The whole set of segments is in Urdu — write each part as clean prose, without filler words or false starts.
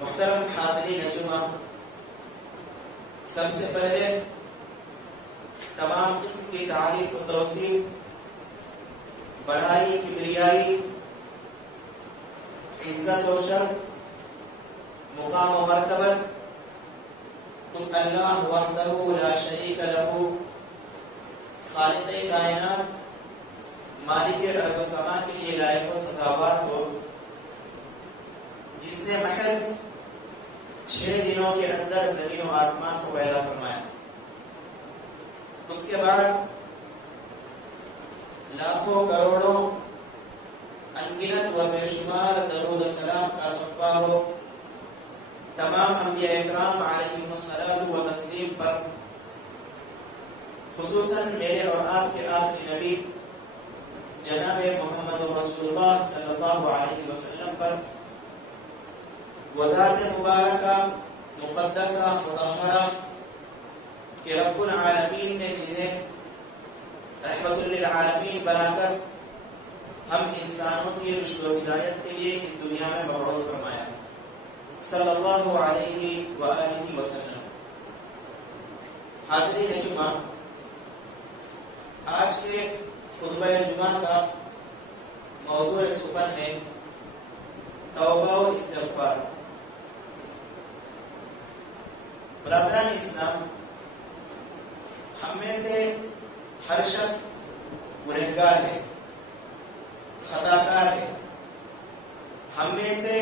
محترم حاضرین جمعہ، سب سے پہلے تمام قسم کی تعریف و توصیف، بڑائی، کبریائی، عزت و شرف، مقام و مرتبت اس اللہ وحدہ لا شریک لہ، خالق کائنات، مالک ارض و سما کے لیے لائق و سزاوار ہو، جس نے محض 6 دنوں کے اندر زمین و آسمان کو پیدا فرمایا، اس کے بعد لاکھوں کروڑوں انگنت و بے شمار درود و سلام کا تحفہ ہو تمام انبیاء اکرام علیہم الصلاۃ و تسلیم پر، خصوصاً میرے اور آپ کے آخری نبی جناب محمد رسول اللہ صلی اللہ علیہ وسلم پر، وذات مبارکہ مقدسہ مطہرہ کہ رب العالمین نے جنہیں رحمت للعالمین بنا کر ہم انسانوں کی رشد و ہدایت کے لیے اس دنیا میں مبعوث فرمایا، صلی اللہ علیہ وآلہ وسلم۔ حاضرین جمعہ، آج کے خطبہ جمعہ کا موضوع سخن ہے توبہ و استغفار۔ برادران اسلام، ہم میں سے ہر شخص گنہگار ہے، خطا کار ہے، ہم میں سے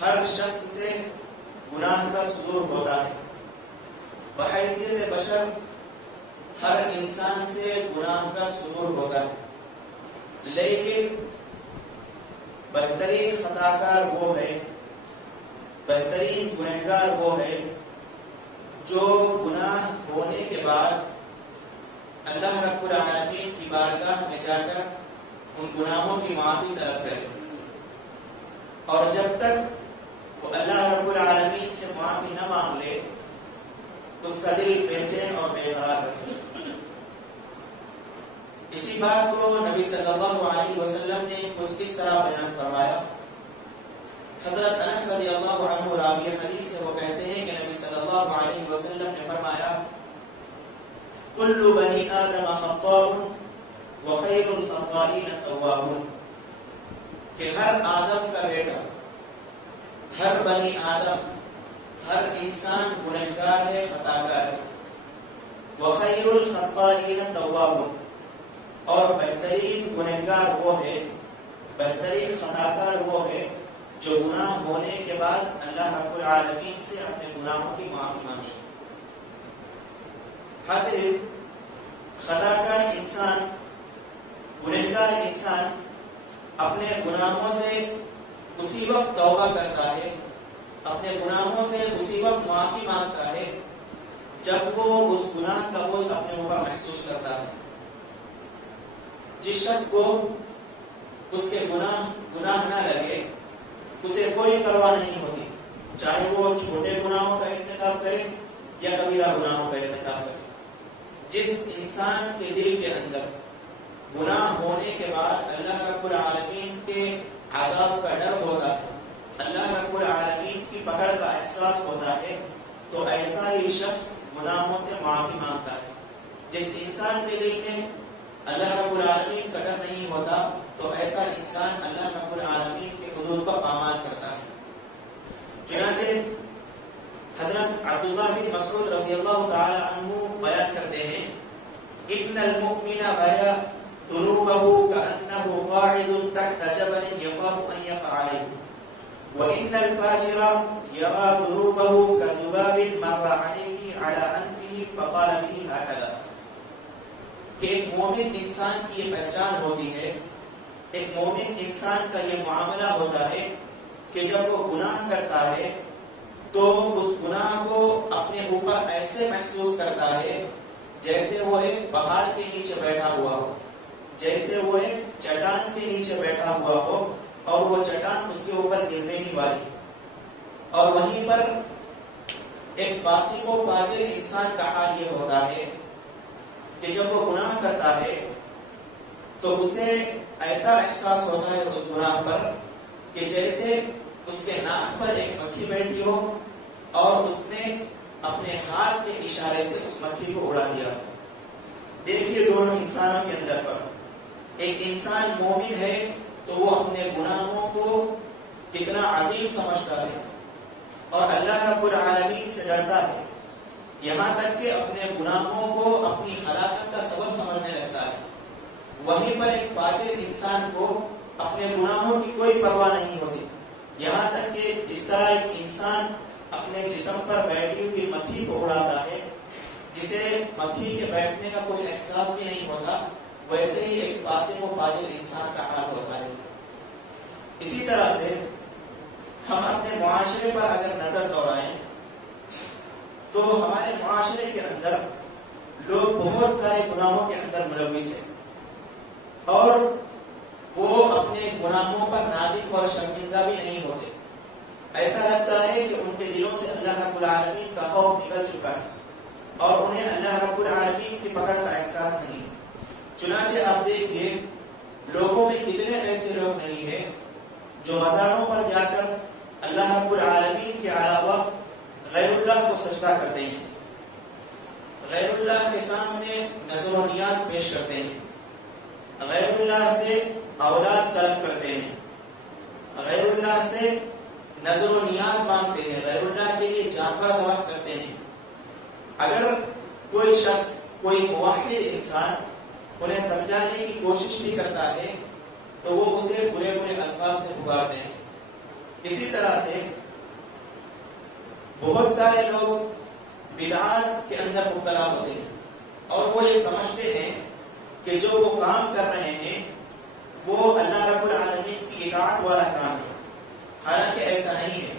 ہر شخص سے گناہ کا صدور ہوتا ہے، بحیثیت بشر ہر انسان سے گناہ کا صدور ہوتا ہے، لیکن بہترین خطا کار وہ ہے، بہترین گنہگار وہ ہے جو گناہ ہونے کے بعد اللہ رب العالمین کی بارگاہ میں جا کر ان گناہوں کی معافی طلب کرے، اور جب تک وہ اللہ رب العالمین سے معافی نہ مانگ لے اس کا دل بے چین اور بے قرار رہے۔ اسی بات کو نبی صلی اللہ علیہ وسلم نے کچھ اس طرح بیان فرمایا۔ حضرت انس رضی اللہ عنہ راوی حدیث سے وہ کہتے ہیں کہ نبی صلی اللہ علیہ وسلم نے فرمایا، کل بنی آدم خطاء وخیر الخطائین التوابون، کہ ہر آدم کا بیٹا، ہر بنی آدم، ہر انسان گنہگار ہے، خطا کار ہے، وخیر الخطائین التوابون، اور بہترین گنہگار وہ ہے، بہترین خطا کار وہ ہے جو گناہ ہونے کے بعد اللہ رب العالمین سے اپنے گناہوں کی معافی مانگے۔ حاضرین، خطا کار انسان، گنہگار انسان اپنے گناہوں سے اسی وقت توبہ کرتا ہے، اپنے گناہوں سے اسی وقت معافی مانگتا ہے جب وہ اس گناہ کا بوجھ اپنے اوپر محسوس کرتا ہے۔ جس شخص کو اس کے گناہ نہ لگے، اسے کوئی پرواہ نہیں ہوتی، چاہے وہ چھوٹے گناہوں کا ارتکاب کرے یا کبیرہ گناہوں کا ارتکاب کرے۔ جس انسان کے دل کے اندر گناہ ہونے کے بعد اللہ رب العالمین کے عذاب کا ڈر ہوتا ہے، اللہ رب العالمین کی پکڑ کا احساس ہوتا ہے، تو ایسا ہی شخص گناہوں سے معافی مانگتا ہے۔ جس انسان کے دل میں اللہ رب العالمین کا ڈر نہیں ہوتا تو ایسا انسان اللہ رب العالمین کے حدود کا پامال کرتا ہے۔ چنانچہ حضرت عبداللہ بن مسعود رضی اللہ تعالی عنہ بیان کرتے ہیں، ان المؤمن بیا ذنوبه كأنه قاعد تحت جبل يخاف ان يقع عليه وان الفاجر يرى ذنوبه كذباب مر عليه على انفه فقال به هكذا، کہ ایک مومن انسان کی یہ پہچان ہوتی ہے، ایک مومن انسان کا یہ معاملہ ہوتا ہے کہ جب وہ گناہ کرتا ہے تو اس گناہ کو اپنے اوپر ایسے محسوس کرتا ہے جیسے وہ ایک پہاڑ کے نیچے بیٹھا ہوا ہو، جیسے وہ ایک چٹان کے نیچے بیٹھا ہوا ہو اور وہ چٹان اس کے اوپر گرنے ہی والی، اور وہیں پر ایک فاسق و فاجر انسان کا حال یہ ہوتا ہے کہ جب وہ گناہ کرتا ہے تو اسے ایسا احساس ہوتا ہے اس گناہ پر کہ جیسے اس کے ناک پر ایک مکھی بیٹھی ہو اور اس نے اپنے ہاتھ کے اشارے سے اس مکھی کو اڑا دیا. دیکھیے دونوں انسانوں کے اندر فرق. ایک انسان مومن ہے تو وہ اپنے گناہوں کو کتنا عظیم سمجھتا ہے اور اللہ رب العالمین سے ڈرتا ہے، یہاں تک کہ اپنے گناہوں کو اپنی ہلاکت کا سبب سمجھنے لگتا ہے. وہیں پر ایک فاجر انسان کو اپنے گناہوں کی کوئی پرواہ نہیں ہوتی، یہاں تک کہ جس طرح ایک انسان اپنے جسم پر بیٹھی ہوئی مکھی کو اڑاتا ہے جسے مکھی کے بیٹھنے کا کوئی احساس بھی نہیں ہوتا، ویسے ہی ایک فاسق و فاجر انسان کا حال ہوتا ہے. اسی طرح سے ہم اپنے معاشرے پر اگر نظر دوڑائیں تو ہمارے معاشرے کے اندر لوگ بہت سارے گناہوں کے اندر ملوث ہیں اور وہ اپنے گناہوں پر نادم اور شرمندہ بھی نہیں ہوتے. ایسا لگتا ہے کہ ان کے دلوں سے اللہ رب العالمین کا خوف نکل چکا ہے اور انہیں اللہ رب العالمین کی پکڑ کا احساس نہیں. چنانچہ آپ دیکھیے لوگوں میں کتنے ایسے لوگ نہیں ہیں جو مزاروں پر جا کر اللہ رب العالمین کے علاوہ غیر اللہ کو سجدہ کرتے ہیں، غیر اللہ کے سامنے نذر و نیاز پیش کرتے ہیں، غیر اللہ سے اولاد طلب کرتے ہیں، غیر اللہ سے نذر و نیاز مانگتے ہیں، غیر اللہ کے لیے جانور ذبح کرتے ہیں. اگر کوئی شخص، کوئی موحد انسان انہیں سمجھانے کی کوشش بھی کرتا ہے تو وہ اسے برے برے الفاظ سے پکارتے ہیں. اسی طرح سے بہت سارے لوگ بدعات کے اندر مبتلا ہوتے ہیں اور وہ یہ سمجھتے ہیں کہ جو وہ کام کر رہے ہیں وہ اللہ رب العالمین کی اطاعت والا کام ہے، حالانکہ ایسا نہیں ہے.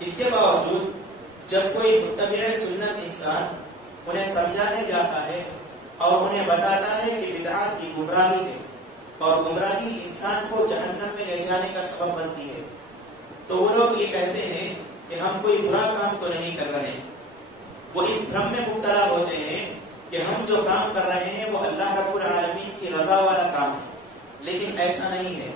اس کے باوجود جب کوئی متبع سنت انسان انہیں سمجھانے جاتا ہے اور انہیں بتاتا ہے کہ بدعات یہ گمراہی ہے اور گمراہی انسان کو جہنم میں لے جانے کا سبب بنتی ہے، تو وہ لوگ یہ کہتے ہیں کہ ہم کوئی برا کام تو نہیں کر رہے. وہ اس بھرم میں مبتلا ہوتے ہیں کہ ہم جو کام کر رہے ہیں وہ اللہ رب العالمین کی رضا والا کام ہے، لیکن ایسا نہیں ہے.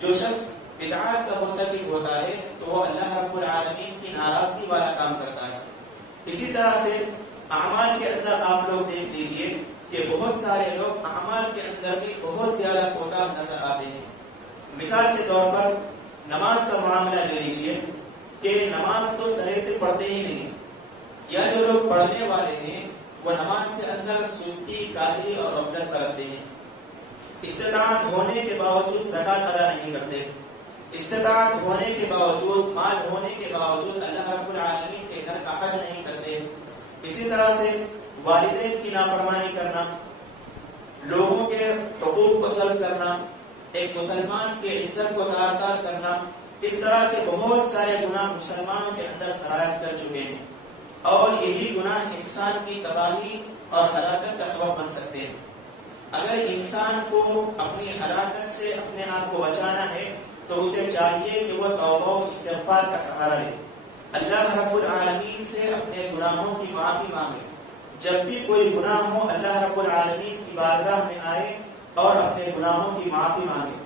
جو شخص بدعات کا مرتکب ہوتا ہے تو وہ اللہ رب العالمین کی ناراضگی والا کام کرتا ہے. اسی طرح سے اعمال کے اندر آپ لوگ دیکھ لیجئے کہ بہت سارے لوگ اعمال کے اندر بھی بہت زیادہ کوتاہ نظر آتے ہیں. مثال کے طور پر نماز کا معاملہ لے لیجئے کہ نماز تو سرے سے پڑھتے ہی نہیں، یا جو لوگ پڑھنے والے ہیں وہ نماز کے اندر سستی، کاہلی اور غفلت برتتے ہیں. استطاعت ہونے کے باوجود زکات ادا نہیں کرتے، استطاعت ہونے کے باوجود، مال ہونے کے باوجود اللہ رب العالمین کے گھر کا حج نہیں کرتے. اسی طرح سے والدین کی نافرمانی کرنا، لوگوں کے حقوق کو سلب کرنا، ایک مسلمان کی عزت کو تار تار کرنا، اس طرح کے بہت سارے گناہ مسلمانوں کے اندر سرایت کر چکے ہیں اور یہی گناہ انسان کی تباہی اور ہلاکت کا سبب بن سکتے ہیں. اگر انسان کو اپنی ہلاکت سے اپنے آپ کو بچانا ہے تو اسے چاہیے کہ وہ توبہ و استغفار کا سہارا لے، اللہ رب العالمین سے اپنے گناہوں کی معافی مانگے. جب بھی کوئی گناہ ہو اللہ رب العالمین کی بارگاہ میں آئے اور اپنے گناہوں کی معافی مانگے.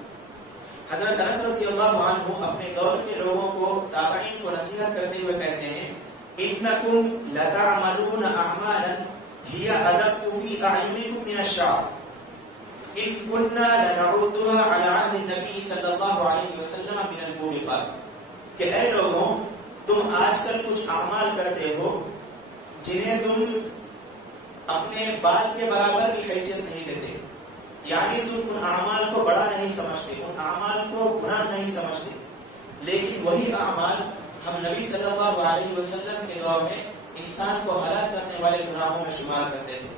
حضرت انس رضی اللہ عنہ اپنے دور کے لوگوں کو، تابعین کو نصیحت کرتے ہوئے کہتے ہیں انکم لتعملون اعمالا هي ادق في اعینکم من الشعر ان كنا لنعدها على عهد النبي صلی اللہ علیہ وسلم من الموبقات. کہ اے لوگوں، تم آج کل کچھ اعمال کرتے ہو جنہیں تم اپنے بال کے برابر بھی حیثیت نہیں دیتے، یعنی تم ان اعمال کو بڑا نہیں سمجھتے، ان اعمال کو گناہ نہیں سمجھتے، لیکن وہی اعمال ہم نبی صلی اللہ علیہ وسلم کے دور میں انسان کو ہلاک کرنے والے گناہوں میں شمار کرتے تھے.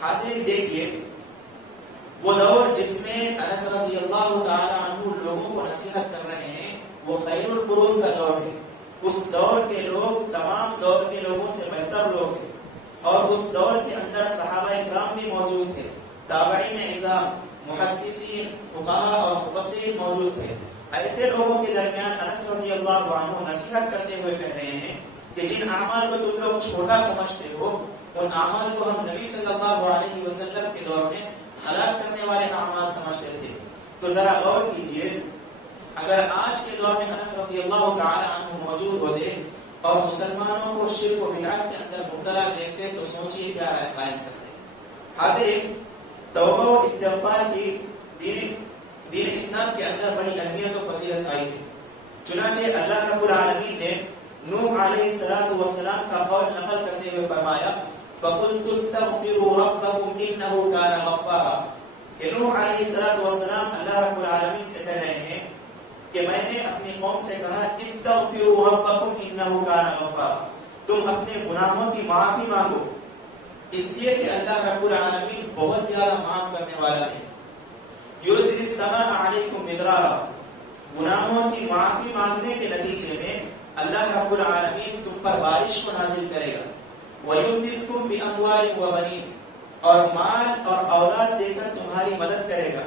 حاضرین دیکھیے، وہ دور جس میں انس رضی اللہ تعالی عنہ لوگوں کو نصیحت کر رہے ہیں وہ خیر القرون کا دور ہے. اس دور کے لوگ تمام دور کے لوگوں سے بہتر لوگ ہیں اور اس دور کے اندر صحابہ اکرام بھی موجود تھے، تابعین اعظام، محدثین، فقہاء اور مفسرین موجود تھے. ایسے لوگوں کے درمیان انس رضی اللہ عنہ نصیحت کرتے ہوئے کہہ رہے ہیں کہ جن اعمال کو تم لوگ چھوٹا سمجھتے ہو ان اعمال کو ہم نبی صلی اللہ علیہ وسلم کے دور میں ہلاک کرنے والے اعمال سمجھتے تھے. تو ذرا غور کیجئے اگر آج کے دور میں انس رضی اللہ تعالی عنہ موجود ہوتے اور مسلمانوں کو شرک و بدعت کے اندر مبتلا دیکھتے تو سوچیے کیا رائے قائم کرتے۔ حاضرین، توبہ و استغفار کی دین اسلام کے اندر بڑی اہمیت و فضیلت آئی ہے۔ چنانچہ اللہ رب العالمین نے نوح علیہ السلام کا قول نقل کرتے ہوئے فرمایا فَقُلْتُ اسْتَغْفِرُوا رَبَّكُمْ إِنَّهُ كَانَ غَفَّارًا، کہ نوح علیہ السلام اللہ رب العالمین سے کہہ رہے ہیں کہ میں نے اپنی قوم سے کہا استغفروا ربکم انہ کان غفارا، تم اپنے گناہوں کی معافی مانگو، اس لیے کہ اللہ رب العالمین بہت زیادہ معاف کرنے والا ہے۔ یرسل السماء علیکم مدرارا، گناہوں کی معافی مانگنے کے نتیجے میں اللہ رب العالمین تم پر بارش کو نازل کرے گا، ویمددکم باموال وبنین، اور مال اور اولاد دے کر تمہاری مدد کرے گا،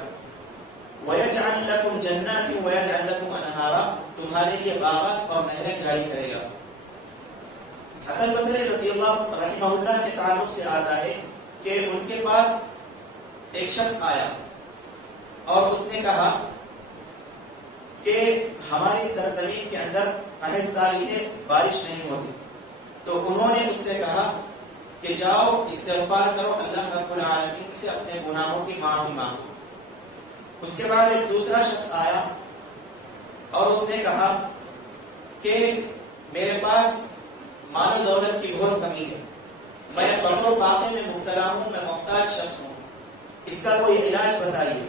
وَيَجْعَلْ لَكُمْ جَنَّاتٍ وَيَجْعَلْ لَكُمْ أَنْهَارًا، تمہارے لیے باغات اور نہریں جاری کرے گا۔ حسن بصری رضی اللہ رحمہ اللہ کے تعلق سے آتا ہے کہ ان کے پاس ایک شخص آیا اور اس نے کہا کہ ہماری سرزمین کے اندر قحط سالی ہے، بارش نہیں ہوتی، تو انہوں نے اس سے کہا کہ جاؤ استغفار کرو، اللہ رب العالمین سے اپنے گناہوں کی معافی مانگو۔ اس کے بعد ایک دوسرا شخص آیا اور اس نے کہا کہ میرے پاس مال و دولت کی بہت کمی ہے، میں فقر و فاقے میں مبتلا ہوں، میں محتاج شخص ہوں، اس کا کوئی علاج بتائیے۔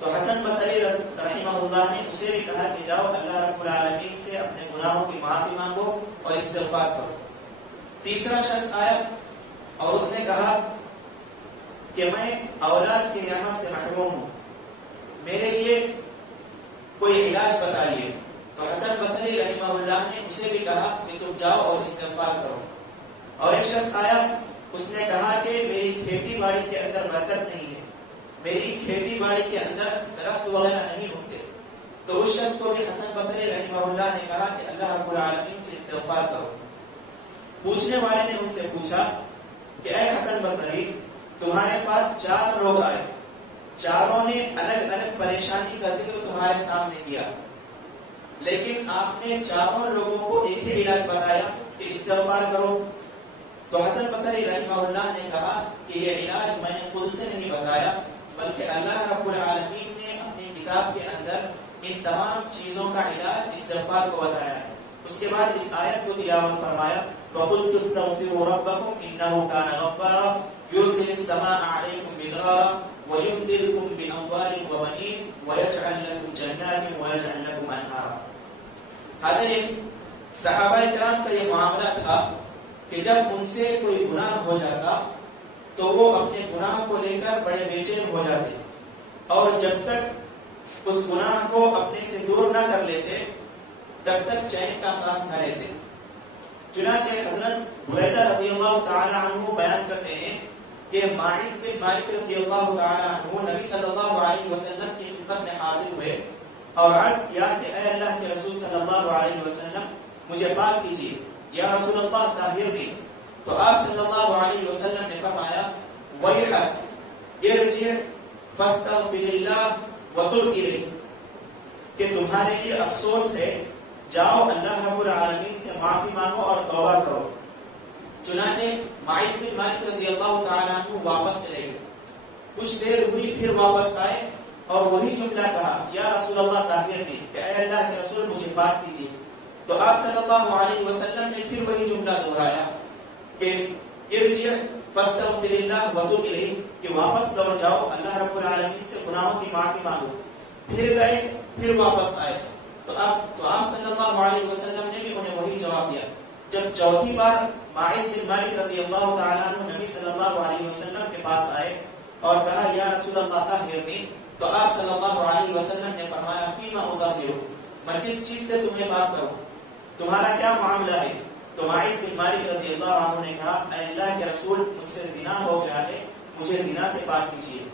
تو حسن بصری رحمہ اللہ نے اسے بھی کہا کہ جاؤ اللہ رب العالمین سے اپنے گناہوں کی معافی مانگو اور استغفار کرو۔ تیسرا شخص آیا اور اس نے کہا کہ میں اولاد کی نعمت سے محروم ہوں، میرے لیے کوئی علاج بتائیے۔ تو حسن بصری رحمہ اللہ نے اسے بھی کہا کہ تم جاؤ اور استغفار کرو۔ اور ایک شخص آیا، اس نے کہا کہ میری کھیتی باڑی کے اندر برکت نہیں ہے، میری کھیتی باڑی کے اندر درخت وغیرہ نہیں اگتے، تو اس شخص کو بھی حسن بصری رحمہ اللہ نے کہا کہ اللہ رب العالمین سے استغفار کرو۔ پوچھنے والے نے ان سے پوچھا کہ اے حسن بصری، تمہارے پاس 4 لوگ آئے، چاروں نے الگ الگ پریشانی کا ذکر تمہارے سامنے کیا، لیکن آپ نے چاروں لوگوں کو ایک ہی علاج بتایا کہ استغفار کرو۔ تو حسن بصری رحمہ اللہ نے کہا کہ یہ علاج میں نے خود سے نہیں بتایا، بلکہ اللہ رب العالمین نے اپنی کتاب کے اندر ان تمام چیزوں کا علاج استغفار کو بتایا ہے۔ اس کے بعد اس آیت کو تلاوت فرمایا فَقُلْتُ اسْتَغْفِرُوا رَبَّكُمْ إِنَّهُ كَانَ غَفَّارًا يُرْسِلِ السَّمَاءَ عَلَيْكُمْ مِدْرَارًا وَيُمْدِدْكُمْ بِأَمْوَالٍ وَبَنِينَ وَيَجْعَلْ لَكُمْ جَنَّاتٍ وَيَجْعَلْ لَكُمْ أَنْهَارًا۔ حاضرین، صحابہ کرام کا یہ معاملہ تھا کہ جب ان سے کوئی گناہ ہو جاتا تو وہ اپنے گناہ کو لے کر بڑے بے چین ہو جاتے، اور جب تک اس گناہ کو اپنے سے دور نہ کر لیتے تب تک چین کا سانس نہ لیتے۔ چنانچہ حضرت بریدہ رضی اللہ تعالی عنہ بیان کرتے ہیں کہ ماعز بن مالک رضی اللہ تعالی عنہ نبی صلی اللہ علیہ وسلم کی خدمت میں حاضر ہوئے اور عرض کیا کہ اے اللہ کے رسول صلی اللہ علیہ وسلم مجھے پاک کیجیے، یا رسول اللہ طاہرنی۔ تو آپ صلی اللہ علیہ وسلم نے فرمایا ویحک ارجع فاستغفر اللہ وتب الیہ، کہ تمہارے لیے افسوس ہے، جاؤ اللہ رب العالمین سے معافی مانگو اور توبہ کرو۔ چنانچہ ماعز بن مالک رضی اللہ تعالیٰ عنہ واپس چلے گئے، کچھ دیر ہوئی پھر واپس آئے اور وہی جملہ کہا یا رسول اللہ طاہرنی، کہ اے اللہ کے رسول مجھے پاک کیجیے۔ تو آپ صلی اللہ علیہ وسلم نے پھر وہی جملہ دہرایا کہ ارجع فاستغفر اللہ وتب الیہ، کہ واپس لوٹ جاؤ اللہ رب العالمین سے گناہوں کی معافی مانگو۔ پھر گئے، پھر واپس آئے، تو آپ صلی اللہ علیہ وسلم نے بھی انہیں وہی جواب دیا۔ جب چوتھی بار ماعز بن مالک رضی اللہ تعالیٰ عنہ نبی صلی اللہ علیہ وسلم کے پاس آئے اور کہا یا رسول اللہ طاہرنی، تو آپ صلی اللہ علیہ وسلم نے فرمایا فیما اطہر، میں کس چیز سے تمہیں پاک کروں، تمہارا کیا معاملہ ہے؟ تو ماعز بن مالک رضی اللہ عنہ نے کہا اے اللہ کے رسول مجھ سے زنا ہو گیا ہے، مجھے زنا سے پاک کیجیے۔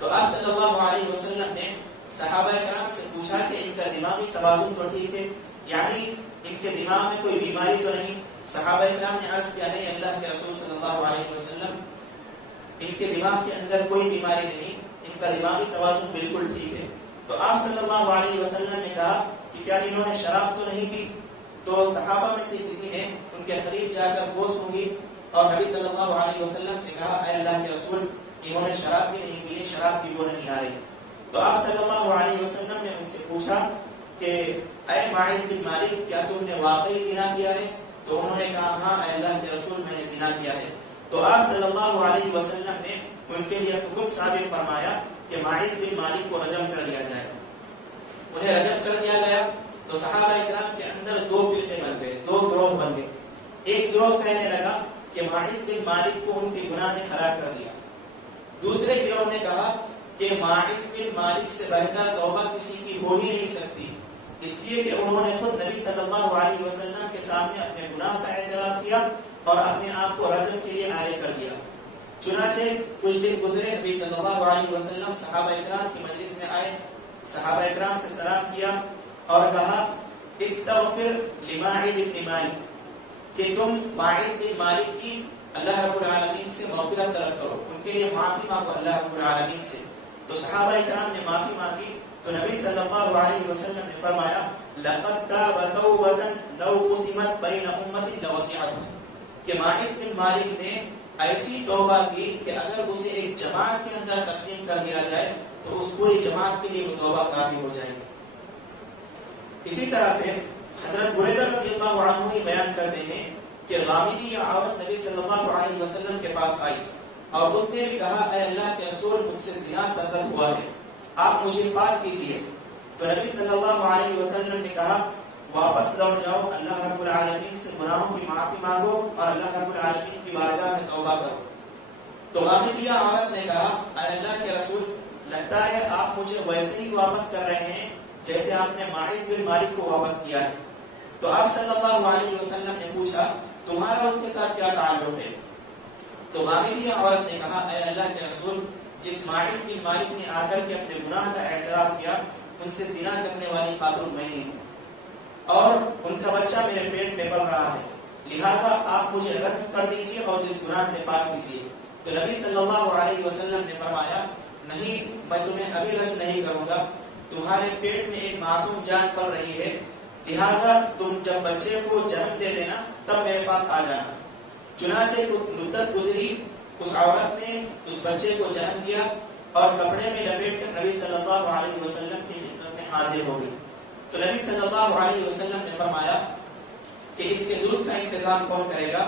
تو آپ صلی اللہ علیہ وسلم نے صحابہ کرام سے پوچھا کہ ان کا دماغی توازن تو ٹھیک ہے، یعنی ان کے دماغ میں کوئی بیماری تو نہیں؟ صحابہ کرام نے عرض کیا نہیں اللہ کے رسول صلی اللہ علیہ وسلم، ان کے دماغ کے اندر کوئی بیماری نہیں، ان کا دماغی توازن بالکل ٹھیک ہے۔ تو آپ صلی اللہ علیہ وسلم نے کہا کہ کیا انہوں نے شراب تو نہیں پی؟ تو صحابہ میں سے کسی نے ان کے قریب جا کر گوش ہوئی اور نبی صلی اللہ علیہ وسلم سے کہا اے اللہ کے رسول انہوں نے شراب بھی نہیں پی، شراب کی وہ نہیں آ رہی۔ تو آپ صلی اللہ علیہ وسلم نے ان سے پوچھا کہ اے ماعز بن مالک کیا تم نے واقعی زنا کیا ہے؟ تو انہوں نے کہا ہاں اے اللہ کے رسول میں نے زنا کیا ہے۔ تو آپ صلی اللہ علیہ وسلم نے ان کے لیے حکم صادر فرمایا کہ ماعز بن مالک کو رجم کر دیا جائے۔ انہیں رجم کر دیا گیا تو صحابہ کرام کے اندر دو فرقے بن گئے، دو گروہ بن گئے۔ ایک گروہ کہنے لگا کہ ماعز بن مالک کو ان کے گناہ نے ہلاک کر دیا۔ دوسرے گروہ نے کہا کہ ماعز بن مالک سے بہتر توبہ کسی کی ہو ہی نہیں سکتی، اس لیے کہ انہوں نے خود نبی صلی اللہ علیہ وسلم کے سامنے اپنے گناہ کا اعتراف کیا اور اپنے آپ کو رجم کے لیے عاریہ کر دیا۔ چنانچہ کچھ دن گزرے، نبی صلی اللہ علیہ وسلم صحابہ اکرام کی مجلس میں آئے، صحابہ اکرام سے سلام کیا اور کہا استغفر لماعز بن مالک، کہ تم ماعز بن مالک کی اللہ رب العالمین سے مغفرت طلب کرو، ان کے لیے معافی مانگو اللہ رب العالمین سے۔ تو صحابہ اکرام نے معافی مانگی تو نبی صلی اللہ علیہ وسلم نے فرمایا لقد تاب توبۃ لو قسمت بین امۃ لوسعتهم، کہ ماعز بن مالک نے ایسی توبہ کی کہ اگر اسے ایک جماعت کے اندر تقسیم کر دیا جائے تو اس پوری جماعت کے لیے وہ توبہ کافی ہو جائے گی۔ اسی طرح سے حضرت بریدہ رضی اللہ عنہ ہی بیان کرتے ہیں کہ غامدی یا عورت نبی صلی اللہ علیہ وسلم کے پاس آئی اور اس نے بھی کہا اے اللہ کے رسول مجھ سے زنا سرزد ہوا ہے، آپ مجھے پاک کیجئے۔ تو نبی صلی اللہ علیہ وسلم نے کہا واپس لوٹ جاؤ، اللہ رب العالمین سے گناہوں کی معافی مانگو اور اللہ رب العالمین کی بارگاہ میں توبہ کرو۔ تو غامدیہ عورت نے کہا اے اللہ کے رسول لگتا ہے آپ مجھے ویسے ہی واپس کر رہے ہیں جیسے آپ نے ماعز بن مالک کو واپس کیا ہے۔ تو آپ صلی اللہ علیہ وسلم نے پوچھا تمہارا اس کے ساتھ کیا تعلق ہے؟ تو غامدیہ عورت نے کہا اے اللہ کے رسول جس ماعز بن مالک نے آ کر کے اپنے گناہ کا اعتراف کیا ان سے زنا کرنے والی خاتون میں ہی ہوں اور ان کا بچہ میرے پیٹ میں پل رہا ہے، لہٰذا آپ مجھے رحم کر دیجیے اور اس گناہ سے پاک کیجیے۔ تو نبی صلی اللہ علیہ وسلم نے فرمایا نہیں، میں تمہیں ابھی رجم نہیں کروں گا، تمہارے پیٹ میں ایک معصوم جان پل رہی ہے، لہٰذا تم جب بچے کو جنم دے دینا تب میرے پاس آ جانا۔ چنانچہ مدت گزری، اس عورت نے اس بچے کو جنم دیا اور کپڑے میں لپیٹ کر نبی صلی اللہ علیہ وسلم کی خدمت میں حاضر ہو گئی۔ تو نبی صلی اللہ علیہ وسلم نے فرمایا کہ اس کے دودھ کا انتظام کون کرے گا؟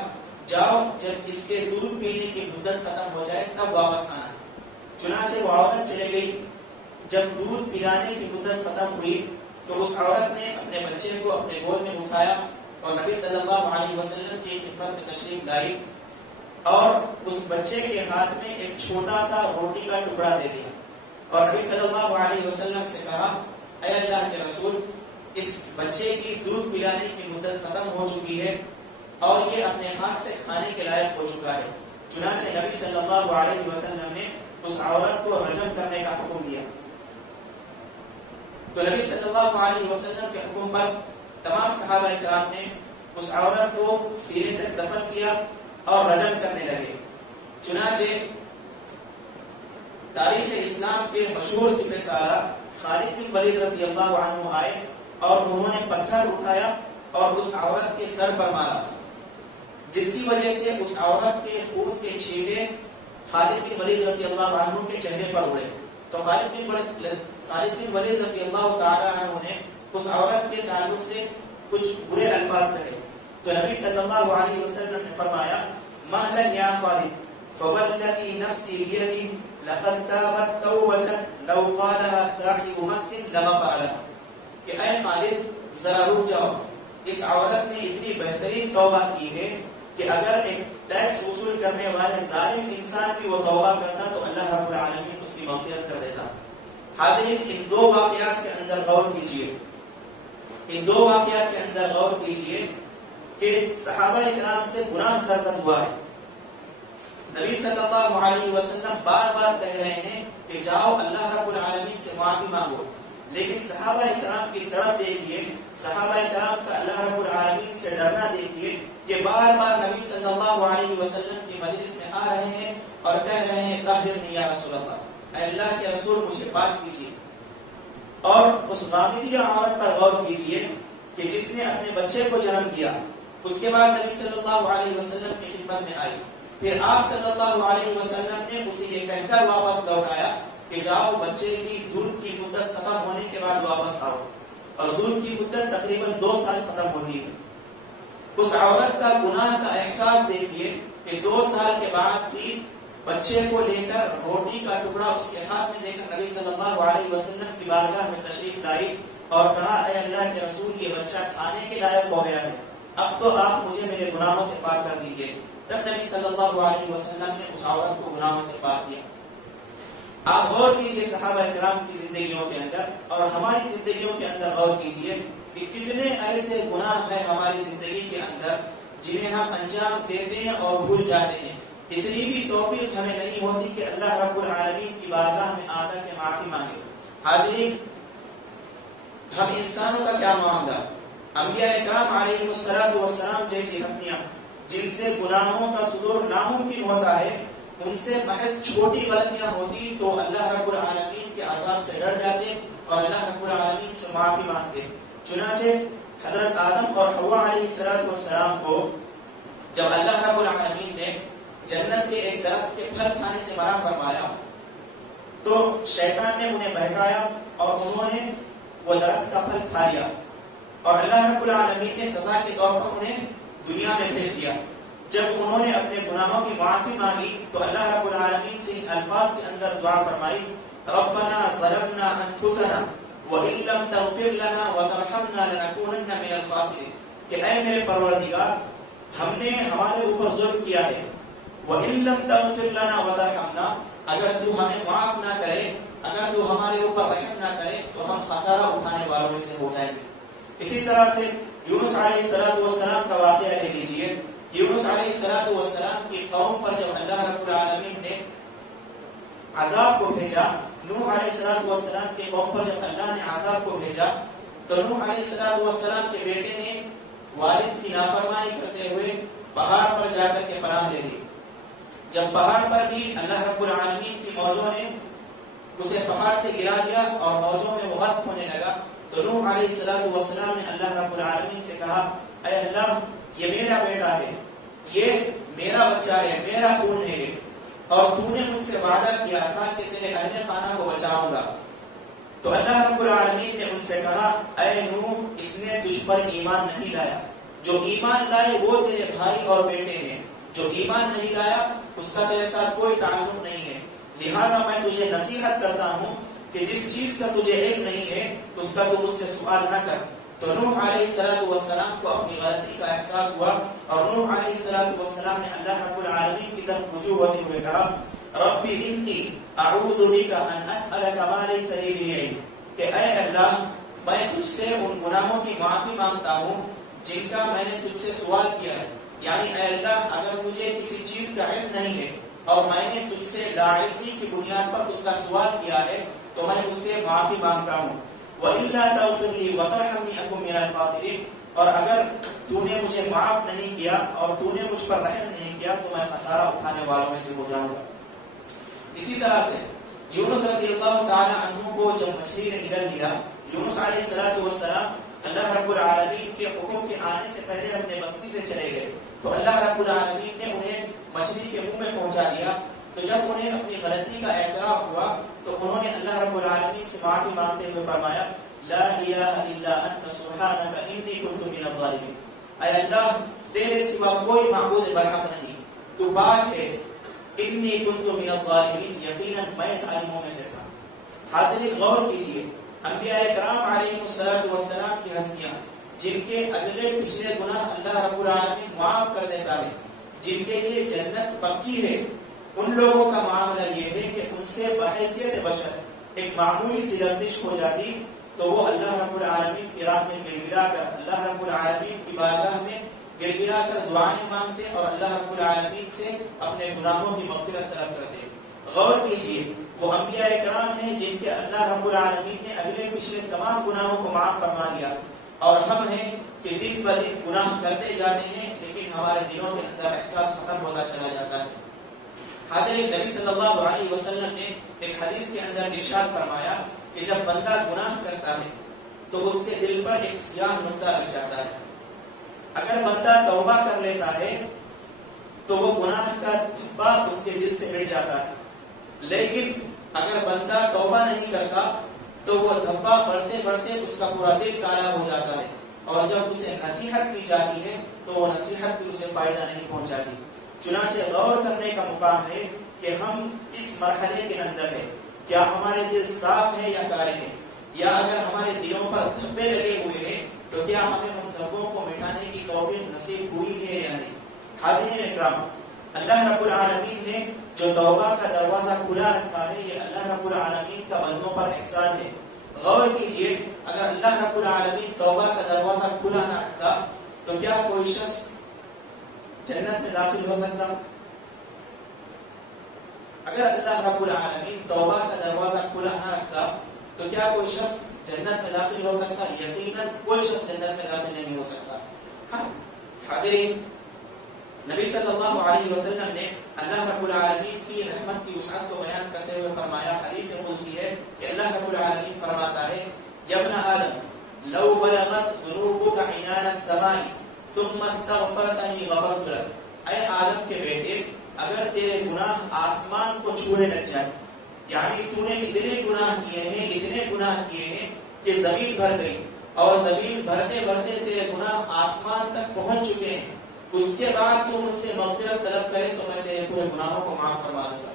جاؤ جب اس کے دودھ پینے کی مدت ختم ہو جائے تب واپس آنا۔ چنانچہ وہ عورت چلے گئی، جب دودھ پلانے کی مدت ختم ہوئی تو اس عورت نے اپنے بچے کو اپنے گود میں اٹھایا اور نبی صلی اللہ علیہ وسلم کی خدمت میں تشریف لائی اور اس بچے کے ہاتھ میں ایک چھوٹا سا روٹی کا ٹکڑا دے دیا اور نبی صلی اللہ علیہ وسلم سے کہا اے اللہ کے رسول اس بچے کی دودھ پلانے کی مدت ختم ہو چکی ہے اور یہ اپنے ہاتھ سے کھانے کے لائق ہو چکا ہے۔ چنانچہ نبی صلی اللہ علیہ وسلم نے اس عورت کو رجم کرنے کا حکم دیا۔ تو نبی صلی اللہ علیہ وسلم کے حکم پر تمام صحابہ کرام نے اس عورت کو سینے تک دفن کیا اور رجم کرنے لگے۔ چنانچہ تاریخ اسلام کے مشہور سپہ سالار خالد بن ولید رضی اللہ عنہ آئے اور انہوں نے پتھر اٹھایا اور اس عورت کے سر پر مارا، جس کی وجہ سے اس عورت کے خون کے چھینٹے خالد بن ولید رضی اللہ عنہ کے چہرے پر اڑے۔ تو خالد بن ولید رضی اللہ تعالی عنہ نے اس عورت کے تعلق سے کچھ برے الفاظ کہے تو نبی صلی اللہ علیہ وسلم نے فرمایا مہلا یا خالد فوالذی نفسی بیدی لقد تابت توبۃ لو قالها صاحب مکس لغفر لها، کہ اے خالد ذرا رک جاؤ، اس عورت نے اتنی بہترین توبہ کی ہے کہ اگر ایک ٹیکس وصول کرنے والے ظالم انسان بھی وہ توبہ کرتا تو اللہ رب العالمین اس کی مغفرت کر دیتا۔ حاضرین ان دو واقعات کے اندر غور کیجئے، ان دو واقعات کے اندر غور کیجئے کہ صحابہ اکرام سے گناہ سرزد ہوا ہے۔ نبی صلی اللہ علیہ وسلم بار بار کہہ رہے ہیں کہ جاؤ اللہ رب العالمین سے معافی مانگو، لیکن صحابہ اکرام کی تڑپ دیکھیے، صحابہ اکرام کا اللہ رب العالمین سے ڈرنا دیکھیے کہ بار بار نبی صلی اللہ علیہ وسلم کی مجلس میں آ رہے ہیں اور کہہ رہے ہیں طاہرنی یا رسول اللہ، اے اللہ کے رسول مجھے پاک کیجیے۔ اور اس غامدیہ عورت پر غور کیجئے کہ جس نے اپنے بچے کو جنم دیا، اس کے بعد نبی صلی اللہ علیہ وسلم کی خدمت میں آئی، پھر آپ صلی اللہ علیہ وسلم نے اسے یہ کہہ کر واپس لوٹایا کہ جاؤ بچے کی دودھ کی مدت ختم ہونے کے بعد واپس آؤ، اور دودھ کی مدت تقریباً 2 سال ختم ہوتی ہے۔ اس عورت کا گناہ کا احساس دیکھیے کہ 2 سال کے بعد بھی بچے کو لے کر روٹی کا ٹکڑا اس کے ہاتھ میں دے کر نبی صلی اللہ علیہ وسلم کی بارگاہ میں تشریف لائی اور کہا اے اللہ کے رسول یہ بچہ کھانے کے لائق ہو گیا ہے، اب تو آپ مجھے میرے گناہوں سے پاک کر دیجیے۔ تب نبی صلی اللہ علیہ وسلم نے اس عورت کو گناہوں سے پاک کیا۔ آپ غور کیجئے صحابہ کرام کی زندگیوں کے اندر اور ہماری زندگیوں کے اندر غور کیجئے کہ کتنے ایسے گناہ ہیں ہماری زندگی کے اندر جنہیں ہم انجام دیتے ہیں اور بھول جاتے ہیں۔ اتنی بھی توفیق ہمیں نہیں ہوتی کہ اللہ رب العالمین کی بارگاہ میں آ کر کے معافی مانگے۔ حاضرین، ہم انسانوں کا کیا معاملہ؟ انبیاء کرام علیہ السلام جیسی ہستیاں جن سے گناہوں کا صدور ناممکن ہوتا ہے، ان سے محض چھوٹی غلطیاں ہوتی تو اللہ رب العالمین کے عذاب سے ڈر جاتے اور اللہ رب العالمین سے معافی مانگتے۔ چنانچہ حضرت آدم اور حوا علیہ السلام کو جب اللہ رب العالمین نے جنت کے ایک درخت کے پھل کھانے سے منع فرمایا تو شیطان نے انہیں بہکایا اور انہوں نے وہ درخت کا پھل کھا لیا، اور اللہ رب العالمین نے سزا کے طور پر انہیں دنیا میں بھیج دیا۔ جب انہوں نے اپنے گناہوں کی معافی مانگی تو اللہ رب العالمین سے ان الفاظ کے اندر دعا فرمائی، ربنا ظلمنا انفسنا وان لم تغفر لنا وترحمنا لنكونن من الخاسرین، کہ اے میرے پروردگار ہم نے ہمارے اوپر ظلم کیا ہے، وان لم تغفر لنا وترحمنا، اگر تو ہمیں معاف نہ کرے، اگر تو ہمارے اوپر رحم نہ کرے تو ہم خسارہ اٹھانے والوں میں سے ہو جائیں گے۔ اسی طرح سے یونس علیہ السلام کا واقعہ لے لیجئے۔ یونس علیہ السلام کی قوم پر جب اللہ رب العالمین نے عذاب کو بھیجا، نوح علیہ السلام کی قوم پر جب اللہ نے عذاب کو بھیجا تو نوح علیہ السلام کے بیٹے نے والد کی نافرمانی کرتے ہوئے پہاڑ پر جا کر کے پناہ لے لی۔ جب پہاڑ پر بھی اللہ رب العالمین کی موجوں نے اسے پہاڑ سے گرا دیا اور موجوں میں وہ غرق ہونے لگا تو نوح علیہ السلام نے اللہ رب العالمین سے کہا اے اللہ یہ میرا بیٹا ہے، یہ میرا بچہ ہے، میرا خون ہے، اور تو نے مجھ سے وعدہ کیا تھا کہ تیرے اہل خانہ کو بچاؤں گا۔ تو اللہ رب العالمین نے ان سے کہا اے نوح اس نے تجھ پر ایمان نہیں لایا، جو ایمان لائے وہ تیرے بھائی اور بیٹے ہیں، جو ایمان نہیں لایا اس کا تیرے ساتھ کوئی تعلق نہیں ہے، لہٰذا میں تجھے نصیحت کرتا ہوں کہ جس چیز کا تجھے علم نہیں ہے اس کا تو مجھ سے سوال نہ کر۔ تو نوح علیہ السلام کو اپنی غلطی کا احساس ہوا اور نوح علیہ السلام نے اللہ رب العالمین کی طرف رجوع ہوتے ہوئے کہا رب انی اعوذ بک ان اسألک ما لیس لی بہ علم، کہ اے اللہ میں تجھ سے ان گناہوں کی معافی مانگتا ہوں جن کا میں نے تجھ سے سوال کیا ہے، یعنی اے اللہ اگر مجھے کسی چیز کا علم نہیں ہے اور میں نے تجھ سے لاعلمی کی بنیاد پر اس کا سوال کیا ہے تو میں اس سے معافی مانگتا ہوں۔ وَإِلَّا تَغْفِرْ لِي وَتَرْحَمْنِي أَكُن مِّنَ الْخَاسِرِينَ، اور اگر تو نے مجھے معاف نہیں کیا اور تو نے مجھ پر رحم نہیں کیا تو میں خسارہ اٹھانے والوں میں سے ہو جاؤں گا۔ اسی طرح سے یونس رضی اللہ تعالی عنہ کو جب مچھلی نے نگل لیا، یونس علیہ السلام اللہ رب العالمین کے حکم کے آنے سے پہلے اپنے بستی سے چلے گئے تو اللہ رب العالمین نے انہیں مچھلی کے منہ میں پہنچا دیا۔ تو جب انہیں اپنی غلطی کا اعتراف ہوا تو انہوں نے اللہ رب العالمین سے معافی مانگتے ہوئے فرمایا لا الہ الا انت سبحانک انی کنت من الظالمین، اے اللہ تیرے سوا کوئی معبود برحق نہیں، تو پاک ہے، انی کنت من الظالمین، یقیناً میں ظالموں میں سے تھا۔ حاضرین غور کیجئے، انبیاء کرام علیہ السلام کی ہستیاں جن کے اگلے پچھلے گناہ اللہ رب العالمین معاف کر دیتا ہے، جن کے لیے جنت پکی ہے، ان لوگوں کا معاملہ یہ ہے کہ ان سے بحیثیت بشر ایک معمولی سی لفزش ہو جاتی تو وہ اللہ رب العالمین کی راہ میں گڑ گڑا کر، اللہ رب العالمین کی بارگاہ میں گڑ گڑا کر دعائیں مانگتے اور اللہ رب العالمین سے اپنے گناہوں کی مغفرت طلب کرتے۔ غور کیجئے، وہ انبیاء کرام ہیں جن کے اللہ رب العالمین نے اگلے پچھلے تمام گناہوں کو معاف فرما دیا، اور ہم ہیں کہ دن بدن گناہ کرتے جاتے ہیں لیکن ہمارے دلوں کے اندر احساس ختم ہوتا چلا جاتا ہے۔ حاضرین، نبی صلی اللہ علیہ وسلم نے ایک حدیث کے اندر ارشاد فرمایا کہ جب بندہ گناہ کرتا ہے تو اس کے دل پر ایک سیاہ نقطہ لگ جاتا ہے. اگر بندہ توبہ کر لیتا ہے تو وہ گناہ کا دھبا اس کے دل سے مٹ جاتا ہے. لیکن اگر بندہ توبہ نہیں کرتا تو وہ دھبا بڑھتے بڑھتے اس کا پورا دل کالا ہو جاتا ہے، اور جب اسے نصیحت کی جاتی ہے تو وہ نصیحت بھی اسے فائدہ نہیں پہنچاتی. چنانچہ غور کرنے کا مقام ہے کہ ہم اس مرحلے کے اندر ہیں. کیا ہمارے دل صاف ہے یا کالے ہیں؟ یا اگر ہمارے دلوں پر دھبے لگے ہوئے ہیں تو کیا ہمیں ان دھبوں کو مٹانے کی توفیق نصیب ہوئی ہے یا نہیں؟ حاضرین اکرام، اللہ رب العالمین نے جو توبہ کا دروازہ کھلا رکھا ہے، یہ اللہ رب العالمین کا بندوں پر احسان ہے. غور کیجئے، اگر اللہ رب العالمین توبہ کا دروازہ کھلا نہ رکھتا تو کیا کوئی شخص جنت میں داخل ہو سکتا؟ اگر اللہ رب العالمین توبہ کا دروازہ کھلا نہ رکھتا تو کیا کوئی شخص جنت میں داخل ہو سکتا؟ یقیناً کوئی شخص جنت میں داخل نہیں ہو سکتا. ہاں حاضرین، نبی صلی اللہ علیہ وسلم نے اللہ رب العالمین کی رحمت کی وسعت کو بیان کرتے ہوئے فرمایا، حدیث قدسی ہے کہ اللہ رب العالمین فرماتا ہے، یا ابن آدم لو بلغت ذنوبک عنان السماء ثم استغفرتنی غفرت لک. اے آدم کے بیٹے، اگر تیرے گناہ آسمان کو چھونے لگ جائے، یعنی تو نے اتنے گناہ کیے ہیں کہ زمین بھر گئی، اور زمین بھرتے بھرتے تیرے گناہ آسمان تک پہنچ چکے ہیں، اس کے بعد تو مجھ سے مغفرت طلب کرے تو میں تیرے پورے گناہوں کو معاف فرما دوں گا.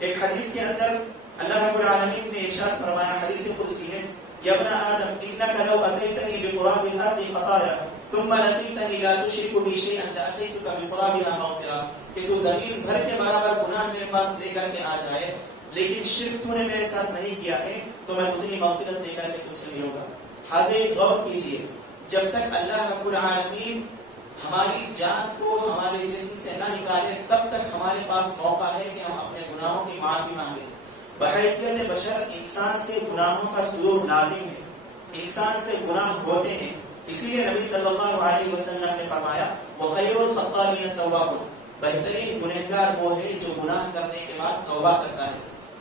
ایک حدیث کے اندر اللہ رب العالمین نے ارشاد فرمایا، حدیث قدسی ہے، یا ابن آدم انک لو اتیتنی بقراب الارض خطایا ثم لقیتنی لا تشرک بی شیئا لاتیتک بقرابها مغفرہ. کہ تو زمین بھر کے برابر گناہ میرے پاس لے کر کے آ جائے، لیکن شرک تو نے میرے ساتھ نہیں کیا ہے تو میں اتنی مغفرت دے کر کے تم سے ملوں گا. حاضرین غور کیجئے، جب تک اللہ رب العالمین ہماری جان کو ہمارے جسم سے نہ نکالے تب تک ہمارے پاس موقع ہے کہ ہم اپنے گناہوں کی معافی مانگیں. بحیثیت بشر انسان سے گناہوں کا صدور لازم ہے، انسان سے گناہ ہوتے ہیں. اسی لیے نبی صلی اللہ علیہ وسلم نے فرمایا، وخیر الخطابین التواب، بہترین گنہگار وہ ہے جو گناہ کرنے کے بعد توبہ کرتا ہے.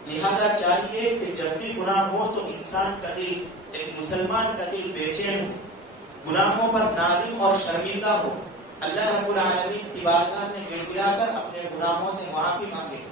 لہذا چاہیے کہ جب بھی گناہ ہو تو انسان کا دل، ایک مسلمان کا دل بے چین ہو، گناہوں پر نادم اور شرمندہ ہو، اللہ رب العالمین کی بارگاہ میں گڑگڑا کر اپنے گناہوں سے معافی مانگے.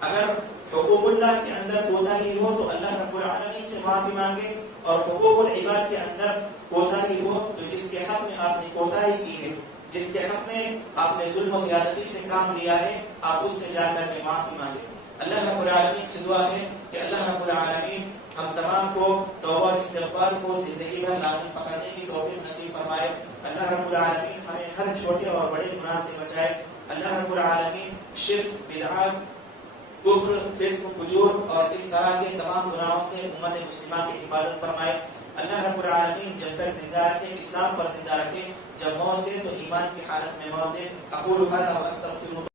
اگر حقوق اللہ کے اندر کوتاہی ہو تو اللہ رب العالمین سے معافی مانگے، اور حقوق العباد کے اندر کوتاہی ہو تو جس کے حق میں آپ نے کوتاہی کی ہے، جس کے حق میں آپ نے ظلم و زیادتی سے کام لیا ہے، آپ اس سے جا کر کے معافی مانگے. اللہ رب العالمین سے دعا ہے کہ اللہ رب العالمین ہم تمام کو توبہ استغفار کو زندگی بھر لازم پکڑنے کی توفیق نصیب فرمائے. اللہ رب العالمین ہمیں ہر چھوٹے اور بڑے گناہ سے بچائے. اللہ رب العالمین شرک، بدعات، کفر، فسق، فجور اور اس طرح کے تمام گناہوں سے امت مسلمہ کی حفاظت فرمائے. اللہ رب العالمین جب تک زندہ رکھے، اسلام پر زندہ رکھے، جب موت دے تو ایمان کی حالت میں موت دے. اقول هذا واستغفر